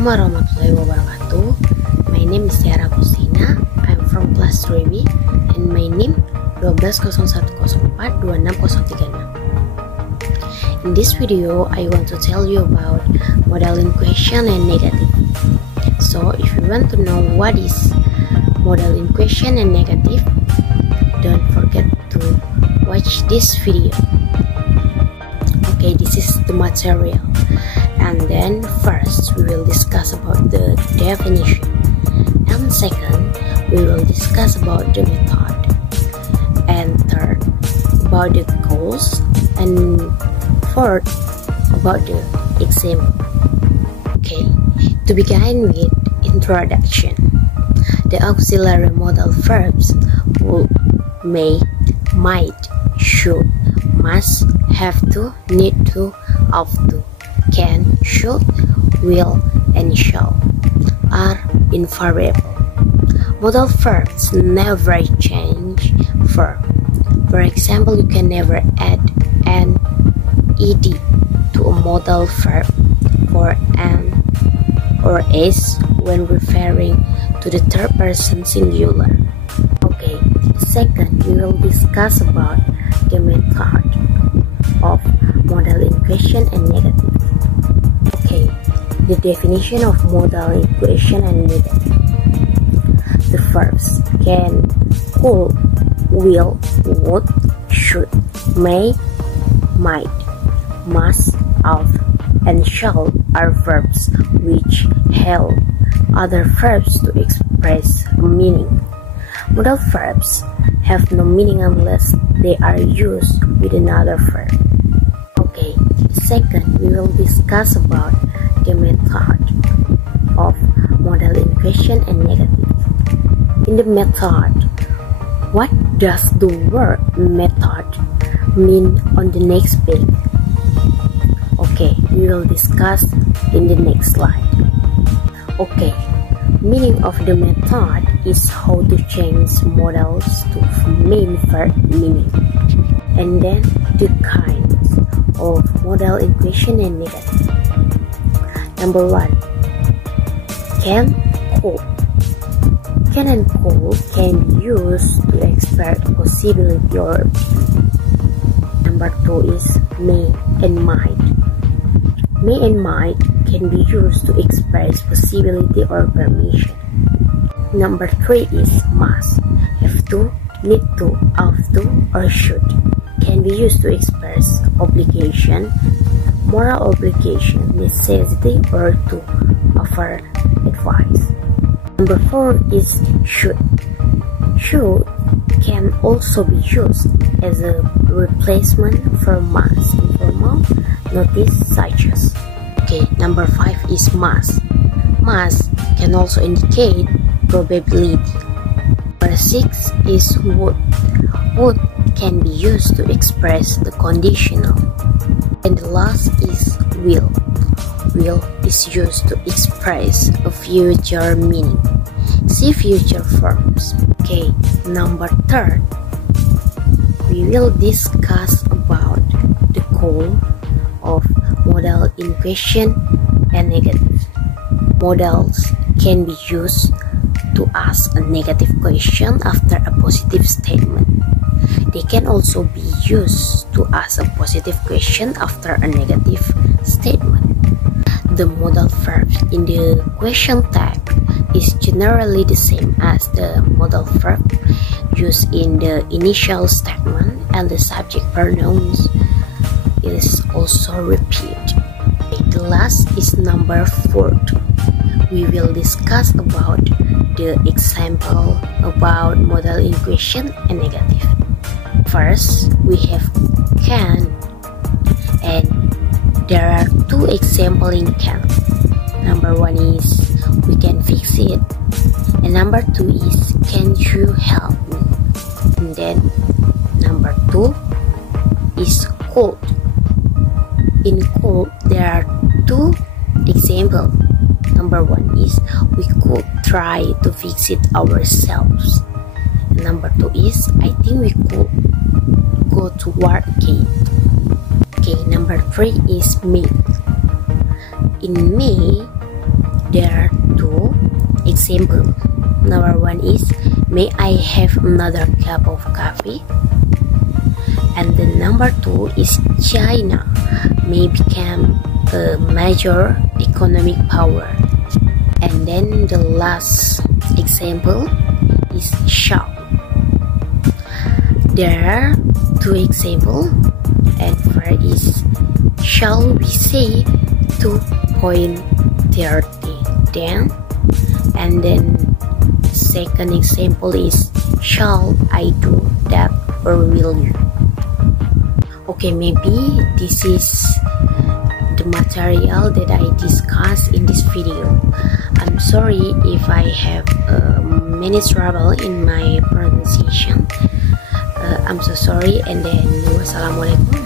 Assalamualaikum warahmatullahi wabarakatuh. My name is Tiara Agustina. I'm from class 3B and my name 1201042636. In this video, I want to tell you about modal in question and negative. So, if you want to know what is modal in question and negative, don't forget to watch this video. Okay, this is the material. And then first we will discuss about the definition, and second we will discuss about the method, and third about the goals, and fourth about the example. Okay, to begin with introduction, the auxiliary modal verbs would, may, might, should, must, have to, need to, ought to, can, should, will, and shall are invariable. Modal verbs never change verb. For example, you can never add an ed to a modal verb for an or is when referring to the third person singular. Okay, second, we will discuss about the method of modal in question and negative. Okay, the definition of modal in question and negative. The verbs can, could, will, would, should, may, might, must, ought, and shall are verbs which help other verbs to express a meaning. Modal verbs have no meaning unless they are used with another verb. Okay, second, we will discuss about the method of modal in question and negative. In the method, what does the word method mean on the next page? Okay, we will discuss in the next slide. Okay, meaning of the method is how to change modals to main verb meaning, and then the kinds of modal in question and negative. Number 1, can, could. Can and could can be used to express possibility or Number 2 is may and might. May and might can be used to express possibility or permission. Number 3 is must. Have to, need to, ought to, or should can be used to express obligation, moral obligation, necessity, or to offer advice. Number 4 is should. Should can also be used as a replacement for must in formal notice such as. Okay, number 5 is must. Must can also indicate probability. Number 6 is would. Would can be used to express the conditional. And the last is will. Will is used to express a future meaning. See future forms. Okay, number 3, we will discuss about the goal of modal in question and negative. Modals can be used to ask a negative question after a positive statement. They can also be used to ask a positive question after a negative statement. The modal verb in the question tag is generally the same as the modal verb used in the initial statement, and the subject pronouns is also repeated. The last is number 4. We will discuss about the example about modal in question and negative. First, we have can, and there are 2 examples in can. Number 1 is we can fix it, and number 2 is can you help me? And then number 2 is could. In could there are 2 examples. Number 1 is we could try to fix it ourselves. And number 2 is I think we could go to work again. Okay, number 3 is may. In May, There are two examples. Number one is, may I have another cup of coffee? And the number two is, China may become a major economic power. And then the last example is shall. There are two examples, and first is, shall we say 2.30 then? And then second example is, shall I do that or will you? Okay, maybe this is the material that I discussed in this video. I'm sorry if I have many trouble in my pronunciation. I'm so sorry, and then wassalamualaikum